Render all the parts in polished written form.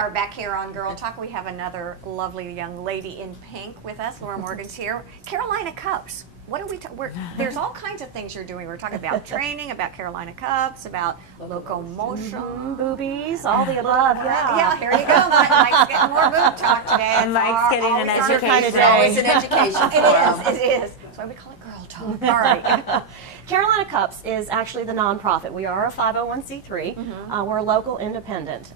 are back here on Girl Talk. We have another lovely young lady in pink with us. Laura Morgan's here. Carolina Cups. What are we? There's all kinds of things you're doing. We're talking about training, about Carolina Cups, about locomotion, boobies, all the above. Yeah, here you go. Mike's getting more boob talk today. And Mike's getting an education. Kind of always an education. It is. That's why we call it Girl Talk. All right. Carolina Cups is actually the nonprofit. We are a 501c3. We're a local independent.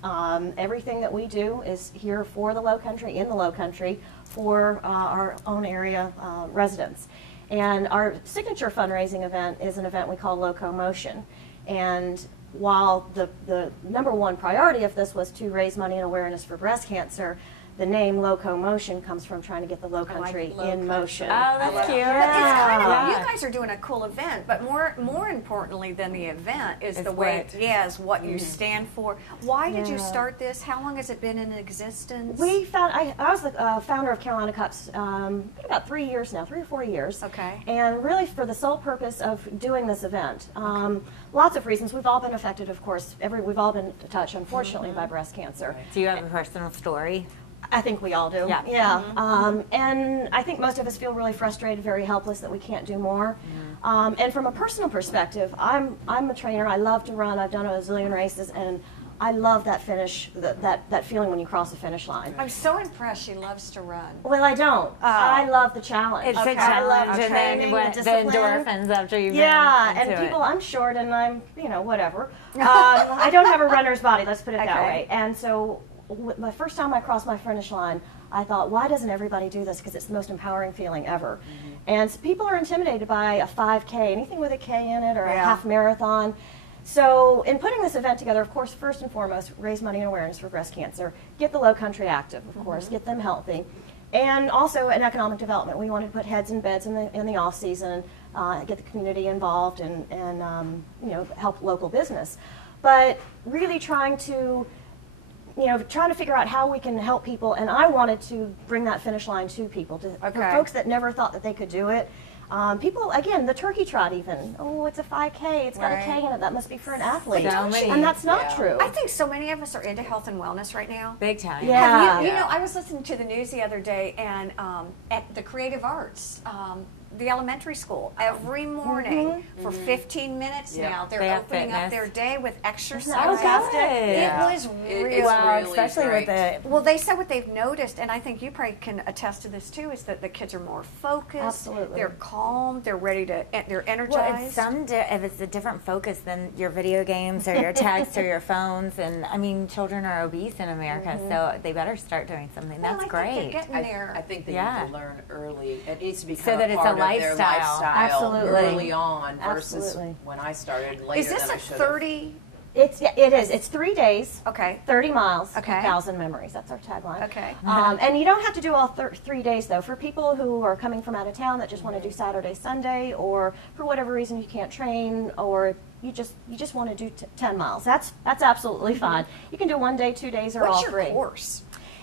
Everything that we do is here for the Low Country, in the Low Country, for our own area residents. And our signature fundraising event is an event we call Locomotion. And while the #1 priority of this was to raise money and awareness for breast cancer, the name Locomotion comes from trying to get the Low Country in motion. Oh, that's cute. But it's kind of, you guys are doing a cool event, but more importantly than the event is the way, what you stand for. Why did you start this? How long has it been in existence? I was the founder of Carolina Cups about 3 years now, 3 or 4 years. Okay. And really for the sole purpose of doing this event. Lots of reasons. We've all been affected, of course. We've all been touched, unfortunately, by breast cancer. Do you have a personal story? I think we all do. Yeah. And I think most of us feel really frustrated, very helpless that we can't do more. And from a personal perspective, I'm a trainer. I love to run. I've done a zillion races, and I love that finish, that feeling when you cross the finish line. I'm so impressed she loves to run. Well, I don't. I love the challenge. It's a challenge, and then the endorphins after you've been into people, I'm short, and I'm, whatever. I don't have a runner's body, let's put it that way. And so the first time I crossed my finish line, I thought, why doesn't everybody do this? Because it's the most empowering feeling ever. And so people are intimidated by a 5K, anything with a K in it, or a half marathon. So in putting this event together, of course, first and foremost, raise money and awareness for breast cancer, get the Low Country active, of course, get them healthy, and also an economic development. We wanted to put heads in beds in the off season, get the community involved, and help local business. But really trying to figure out how we can help people, and I wanted to bring that finish line to people, for folks that never thought that they could do it. People, again, the turkey trot even, oh, it's a 5K, it's got a K in it, that must be for an athlete. And that's not true. I think so many of us are into health and wellness right now. Big time. Yeah. I was listening to the news the other day, and at the Creative Arts, the elementary school, every morning for 15 minutes now, they're opening up their day with exercise. It was really especially great. with the... Well, they said what they've noticed, and I think you probably can attest to this too, is that the kids are more focused. Absolutely. They're calm. They're ready to. They're energized. Well, if it's a different focus than your video games or your texts or your phones, and I mean, children are obese in America, so they better start doing something. That's great. They're getting there. I think they need to learn early. It needs to become so that a it's part a of their lifestyle early on versus when I started later. Is this than a I should 30? It is. It's 3 days. Okay. 30 miles. Okay. 1,000 memories. That's our tagline. Okay. And you don't have to do all 3 days though. For people who are coming from out of town that just want to do Saturday, Sunday, or for whatever reason you can't train, or you just want to do 10 miles. That's absolutely fine. You can do 1 day, 2 days, or all 3. What's your course?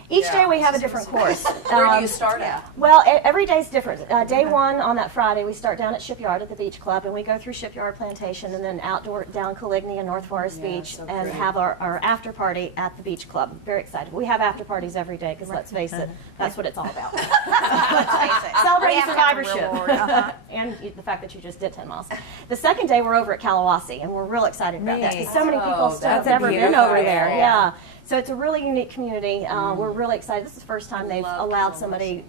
Each day we have a different course. Where do you start at? Well, every day is different. Day 1 on that Friday, we start down at Shipyard at the Beach Club, and we go through Shipyard Plantation and then outdoor down Caligny and North Forest Beach, and have our after party at the Beach Club. Very excited. We have after parties every day because let's face it, that's what it's all about. Let's face it. Celebrating survivorship and the fact that you just did 10 miles. The second day we're over at Kalawasi, and we're real excited about that because so many people still have never been over there. Yeah. So it's a really unique community. We're really excited. This is the first time they've allowed somebody,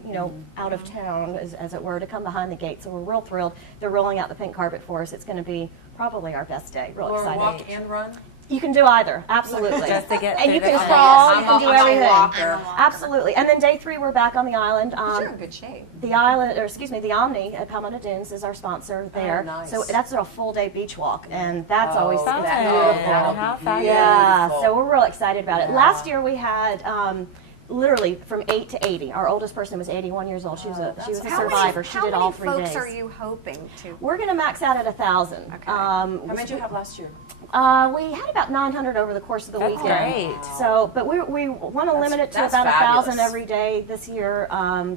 out of town, as it were, to come behind the gate. So we're real thrilled. They're rolling out the pink carpet for us. It's going to be probably our best day. Real excited. Walk and run? You can do either, absolutely. Just to get and you can through crawl, you can do everything. Walker. Absolutely. And then day 3, we're back on the island. You're in good shape. The island, or excuse me, the Omni at Palmetto Dunes is our sponsor there. Oh, nice. So that's a full day beach walk, and that's always fun. beautiful. How fun. Yeah, so we're real excited about it. Last year we had literally from 8 to 80. Our oldest person was 81 years old. She was a survivor. She did all 3 days. How many folks are you hoping to? We're going to max out at 1,000. Okay. How many did you have last year? We had about 900 over the course of the weekend. Great. So, but we want to limit it to about 1,000 every day this year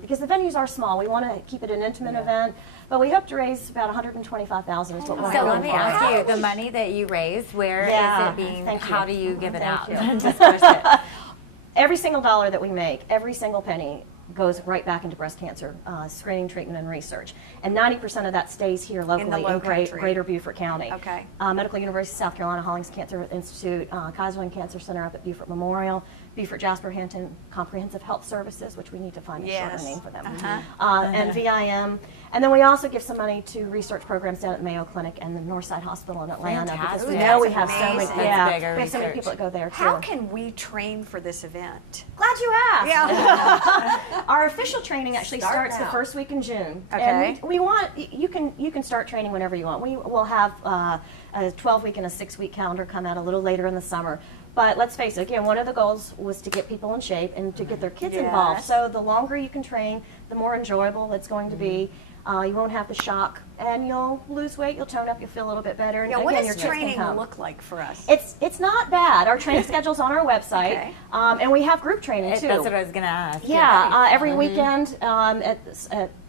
because the venues are small. We want to keep it an intimate event, but we hope to raise about 125,000 is what we're So let me ask you, the money that you raise, where is it being? How do you give it out? Just push it. every single dollar that we make, every single penny goes right back into breast cancer screening, treatment, and research. And 90% of that stays here locally in Greater Beaufort County. Okay. Medical University of South Carolina, Hollings Cancer Institute, Kaiserland Cancer Center up at Beaufort Memorial, Beaufort Jasper Hampton Comprehensive Health Services, which we need to find a shorter name for them, and VIM. And then we also give some money to research programs down at Mayo Clinic and the Northside Hospital in Atlanta. Fantastic. Because we know we have so many, we have so many people that go there too. How can we train for this event? Glad you asked. Yeah. Our official training actually starts the first week in June. Okay. And we want, you can start training whenever you want. We will have a 12-week and a 6-week calendar come out a little later in the summer. But let's face it, again, one of the goals was to get people in shape and to get their kids involved. So the longer you can train, the more enjoyable it's going to be. You won't have the shock, and you'll lose weight, you'll tone up, you'll feel a little bit better. And Yeah, again, what your does kids can training come. look like for us? It's not bad. Our training schedule's on our website, Okay. And we have group training too. That's what I was going to ask. Yeah, every weekend at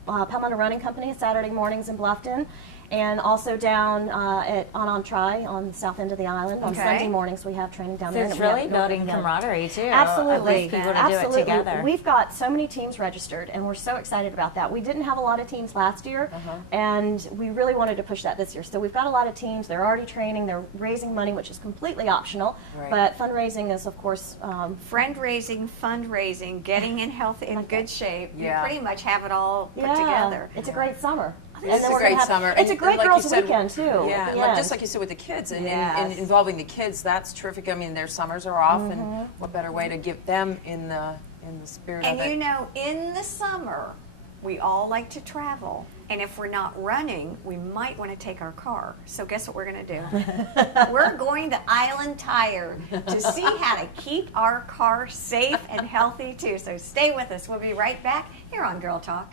Palmetto Running Company, Saturday mornings in Bluffton, and also down on Tri on the south end of the island. On Sunday mornings we have training down So there. it's really building camaraderie too. Absolutely. Of those people to Absolutely. do it together. We've got so many teams registered, and we're so excited about that. We didn't have a lot of teams last year, and we really wanted to push that this year. So we've got a lot of teams. They're already training. They're raising money, which is completely optional. Right. But fundraising is, of course, Friend-raising, fundraising, getting in health in good shape. Yeah. You pretty much have it all put together. It's a great summer. It's a great summer. It's a And great like girls' you said, weekend too. Yeah, and like, just like you said with the kids, and involving the kids, that's terrific. I mean, their summers are off, and what better way to get them in the spirit of it? And you know, in the summer, we all like to travel. And if we're not running, we might want to take our car. So guess what we're going to do? We're going to Island Tire to see how to keep our car safe and healthy too. So stay with us. We'll be right back here on Girl Talk.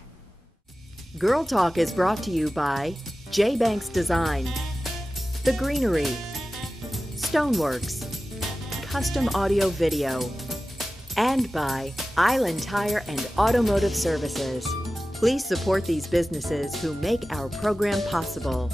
Girl Talk is brought to you by J. Banks Design, The Greenery, Stoneworks, Custom Audio Video, and by Island Tire and Automotive Services. Please support these businesses who make our program possible.